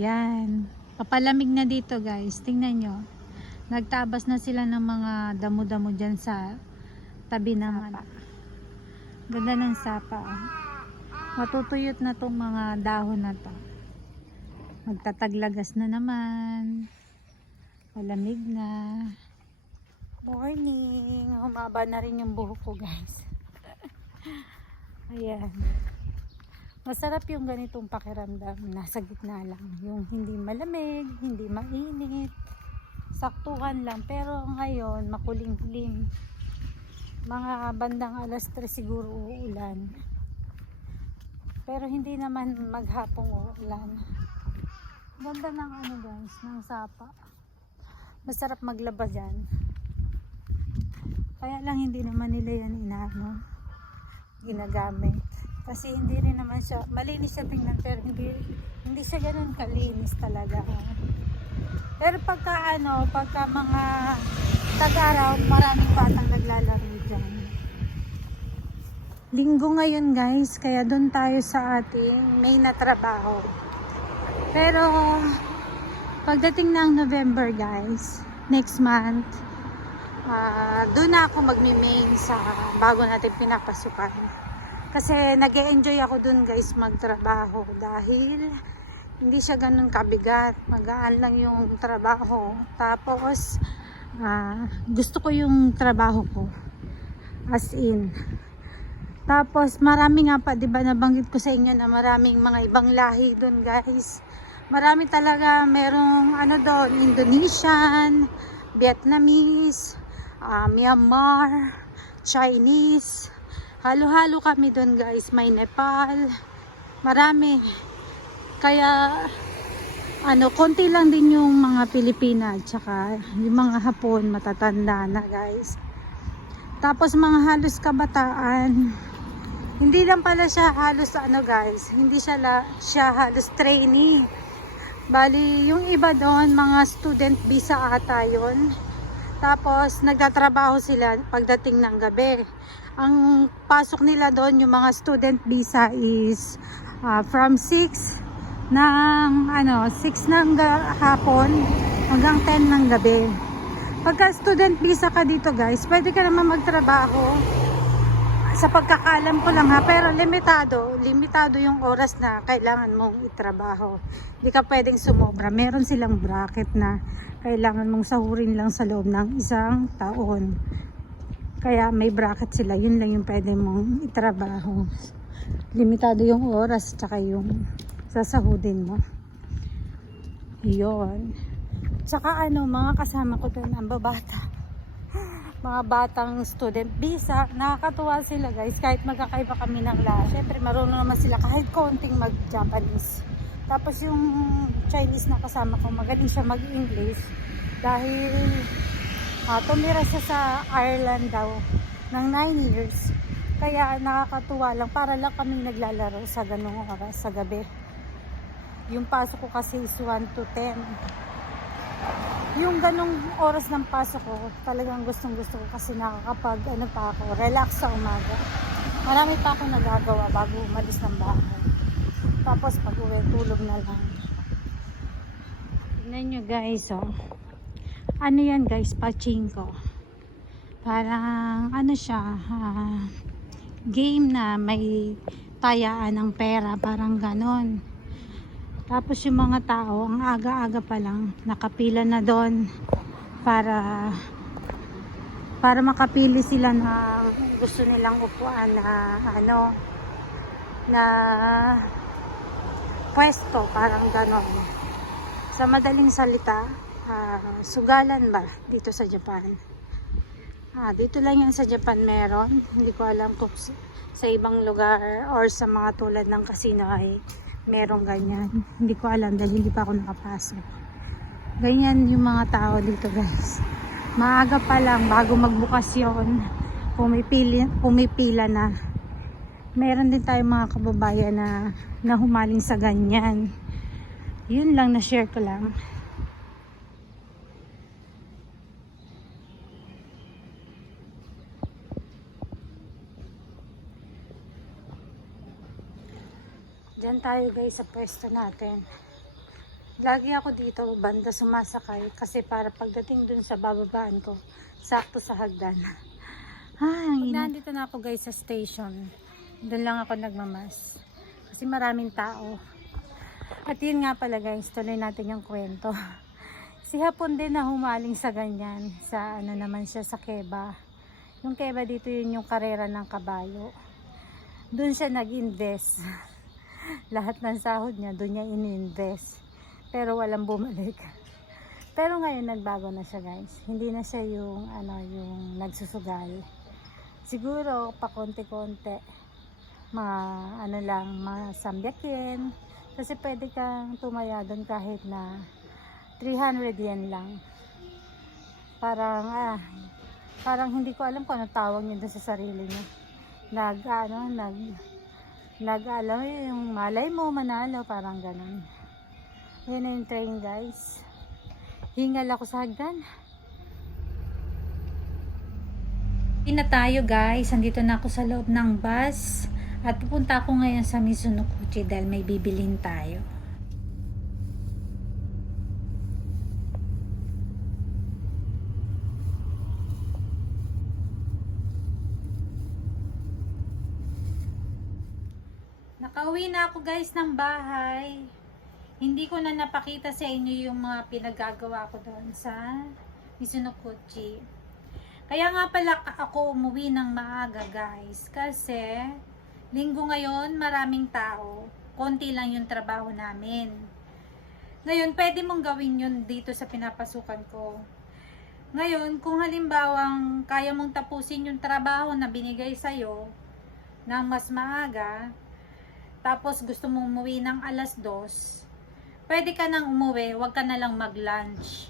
Ayan. Papalamig na dito guys. Tingnan nyo. Nagtabas na sila ng mga damo-damo dyan sa tabi ng ano. Ganda ng sapa. oh. Matutuyot na tong mga dahon na to. Magtataglagas na naman. Malamig na. Morning. Humaba na rin yung buhok ko guys. Ayan. Masarap yung ganitong pakiramdam. Nasa gitna lang. Yung hindi malamig, hindi mainit. Saktuhan lang. Pero ngayon, makulimlim. Mga bandang alas 3 siguro uulan. Pero hindi naman maghapong uulan. Ganda ng ano guys, ng sapa. Masarap maglaba dyan. Kaya lang hindi naman nila yan inaano, ginagamit. Kasi hindi rin naman siya, malinis siya tingnan pero hindi, hindi siya ganun kalinis talaga. Pero pagka ano, pagka mga tag-araw, maraming batang naglalaro dyan. Linggo ngayon guys, kaya doon tayo sa ating main na trabaho. Pero pagdating ng November guys, next month, ah doon na ako magme-main sa bago natin pinapasukan. Kasi nag enjoy ako dun guys magtrabaho dahil hindi siya ganun kabigat. Magaan lang yung trabaho. Tapos ah, gusto ko yung trabaho ko. As in. Tapos marami nga pa, 'di ba nabanggit ko sa inyo na maraming mga ibang lahi doon, guys. Marami talaga, merong ano doon, Indonesian, Vietnamese, ah, Myanmar, Chinese. Halo-halo kami doon, guys. May Nepal. Marami. Kaya ano, konti lang din yung mga Pilipina at saka yung mga Hapon matatanda na, guys. Tapos mga halos kabataan, hindi lang pala siya halos ano guys, hindi siya, la, siya halos trainee. Bali, yung iba doon, mga student visa ata yun. Tapos, nagtatrabaho sila pagdating ng gabi. Ang pasok nila doon, yung mga student visa is ah, from 6 ng ano, 6 ng hapon hanggang 10 ng gabi. Pagka student visa ka dito guys, pwede ka naman magtrabaho sa pagkakalam ko lang ha, pero limitado, limitado yung oras na kailangan mong itrabaho. Hindi ka pwedeng sumobra. Meron silang bracket na kailangan mong sahurin lang sa loob ng isang taon. Kaya may bracket sila, yun lang yung pwede mong itrabaho. Limitado yung oras, tsaka yung sasahudin mo. Yun. Tsaka ano, mga kasama ko doon, ang babata mga batang student visa. Nakakatuwa sila guys, kahit magkakaiba kami ng lahat. Siyempre marunong naman sila kahit konting mag-Japanese. Tapos yung Chinese na kasama ko, magaling siya mag-English. Dahil ah, tumira siya sa Ireland daw ng 9 years. Kaya nakakatuwa lang, para lang kami naglalaro sa ganung oras sa gabi. Yung pasok ko kasi is 1 to 10 yung ganong oras ng pasok ko, talagang gustong gusto ko kasi nakakapag ano pa ako, relax sa umaga. Marami pa akong nagagawa bago umalis ng bahay. Tapos pag uwi, tulog na lang. Tignan nyo guys, oh. Ano yan guys, pachinko. Parang, ano siya, ah, game na may tayaan ng pera, parang ganon. Tapos yung mga tao, ang aga-aga pa lang, nakapila na doon para para makapili sila na gusto nilang upuan na ano na pwesto, parang ganon. Sa madaling salita, ah, sugalan ba dito sa Japan? Ah, dito lang yan sa Japan meron. Hindi ko alam kung sa, ibang lugar or sa mga tulad ng casino ay merong ganyan. Hindi ko alam dahil hindi pa ako nakapasok. Ganyan yung mga tao dito guys. Maaga pa lang bago magbukas yun, pumipili, pumipila na. Meron din tayong mga kababayan na, na humaling sa ganyan. Yun lang na share ko lang. Diyan tayo guys sa pwesto natin. Lagi ako dito banda sumasakay kasi para pagdating dun sa bababaan ko, sakto sa hagdan. Ay, ang init. Nandito na ako guys sa station. Doon lang ako nagmamas. Kasi maraming tao. At yun nga pala guys, tuloy natin yung kwento. Si Hapon din na humaling sa ganyan. Sa ano naman siya, sa Keba. Yung Keba dito yun yung karera ng kabayo. Doon siya nag-invest. Lahat ng sahod niya, doon niya in-invest. Pero walang bumalik. Pero ngayon nagbago na siya guys. Hindi na siya yung ano yung nagsusugal. Siguro pa konti-konti mga ano lang, mga sambyakin. Kasi pwede kang tumaya doon kahit na 300 yen lang. Parang ah, parang hindi ko alam kung ano tawag niya doon sa sarili niya. Nag ano, nag nag alam yung malay mo manalo, parang ganun. Yan na yung train guys. Hingal ako sa hagdan. Hindi na tayo guys. Andito na ako sa loob ng bus. At pupunta ako ngayon sa Mizunokuchi dahil may bibilin tayo. Nakauwi na ako guys ng bahay. Hindi ko na napakita sa inyo yung mga pinagagawa ko doon sa Mizunokuchi. Kaya nga pala ako umuwi ng maaga guys. Kasi linggo ngayon maraming tao. Konti lang yung trabaho namin. Ngayon pwede mong gawin yun dito sa pinapasukan ko. Ngayon kung halimbawang kaya mong tapusin yung trabaho na binigay sa'yo ng mas maaga, tapos gusto mong umuwi ng alas dos, pwede ka nang umuwi, wag ka na lang mag-lunch.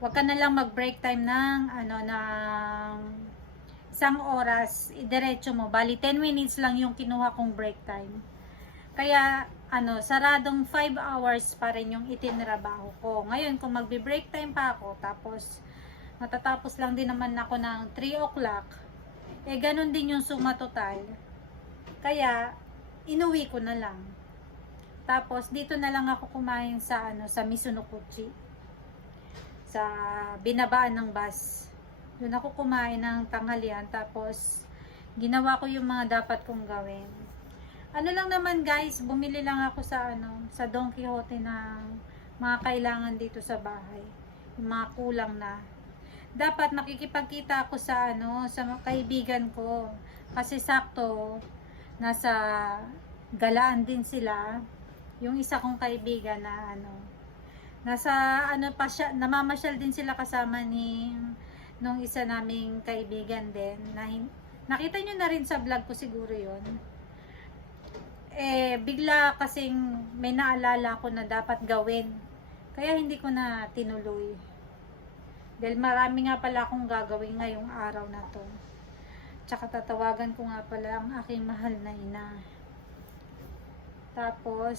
Wag ka na lang mag-break time ng ano ng isang oras, idiretso mo. Bali 10 minutes lang yung kinuha kong break time. Kaya ano, saradong 5 hours pa rin yung itinrabaho ko. Ngayon, kung magbe-break time pa ako, tapos matatapos lang din naman ako ng 3 o'clock, eh ganun din yung suma total. Kaya, inuwi ko na lang. Tapos dito na lang ako kumain sa ano sa Mizunokuchi. Sa binabaan ng bus. Doon ako kumain ng tanghalian tapos ginawa ko yung mga dapat kong gawin. Ano lang naman guys, bumili lang ako sa ano sa Don Quixote ng mga kailangan dito sa bahay. Yung mga kulang na. Dapat makikipagkita ako sa ano sa kaibigan ko kasi sakto nasa galaan din sila. Yung isa kong kaibigan na ano nasa ano pa siya namamasyal din sila kasama ni nung isa naming kaibigan din na nakita nyo na rin sa vlog ko siguro yon eh bigla kasing may naalala ko na dapat gawin kaya hindi ko na tinuloy. Dahil marami nga pala akong gagawin ngayong araw na to Tsaka tatawagan ko nga pala ang aking mahal na ina. Tapos,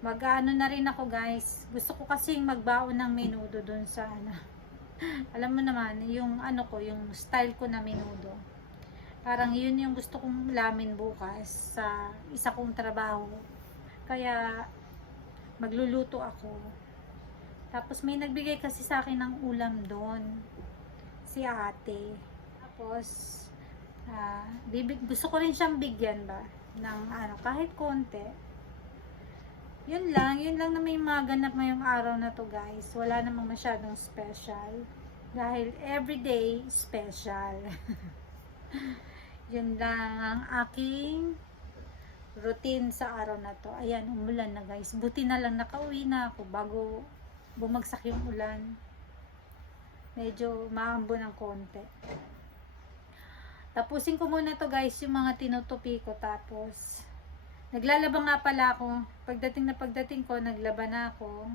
mag-ano na rin ako guys. Gusto ko kasing magbaon ng menudo dun sa ano. Alam mo naman, yung ano ko, yung style ko na menudo. Parang yun yung gusto kong lamin bukas sa isa kong trabaho. Kaya, magluluto ako. Tapos may nagbigay kasi sa akin ng ulam doon. Si ate. Tapos, ah, bibig, gusto ko rin siyang bigyan ba ng ano, kahit konti. Yun lang, yun lang na may mga ganap ngayong araw na to guys. Wala namang masyadong special. Dahil everyday special. yun lang ang aking routine sa araw na to. Ayan, umulan na guys. Buti na lang nakauwi na ako bago bumagsak yung ulan. Medyo maambo ng konti. Tapusin ko muna to guys, yung mga tinutupi ko. Tapos, naglalaba nga pala ako. Pagdating na pagdating ko, naglaba na ako.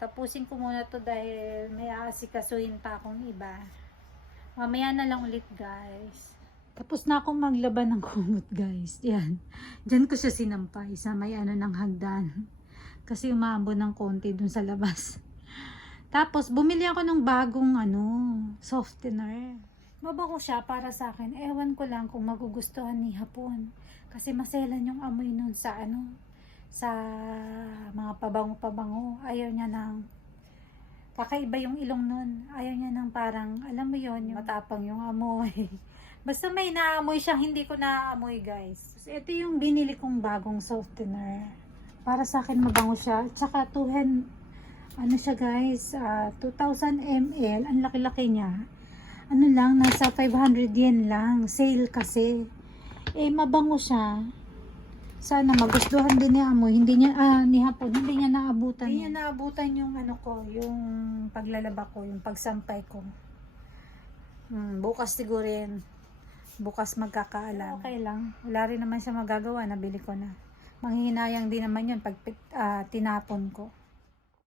Tapusin ko muna to dahil may aasikasuhin pa akong iba. Mamaya na lang ulit guys. Tapos na akong maglaba ng kumot guys. Yan. Diyan ko siya sinampay sa may ano ng hagdan. Kasi umambo ng konti dun sa labas. Tapos, bumili ako ng bagong ano, softener. Mabango siya para sa akin. Ewan ko lang kung magugustuhan ni Hapon. Kasi maselan yung amoy nun sa ano, sa mga pabango-pabango. Ayaw niya ng kakaiba yung ilong nun. Ayaw niya ng parang, alam mo yon yung matapang yung amoy. Basta may naamoy siyang hindi ko naamoy guys. Ito yung binili kong bagong softener. Para sa akin mabango siya. Tsaka 2 hen, ano siya guys, ah, 2,000 ml. Ang laki-laki niya. Ano lang, nasa 500 yen lang. Sale kasi. Eh, mabango siya. Sana magustuhan din ni Amoy. Hindi niya, ah, ni Hapon, hindi niya naabutan. Hindi niya naabutan yung ano ko, yung paglalaba ko, yung pagsampay ko. Hmm, bukas siguro yan. Bukas magkakaalam. Okay lang. Wala rin naman siya magagawa. Nabili ko na. Manghihinayang din naman yun pag ah, tinapon ko.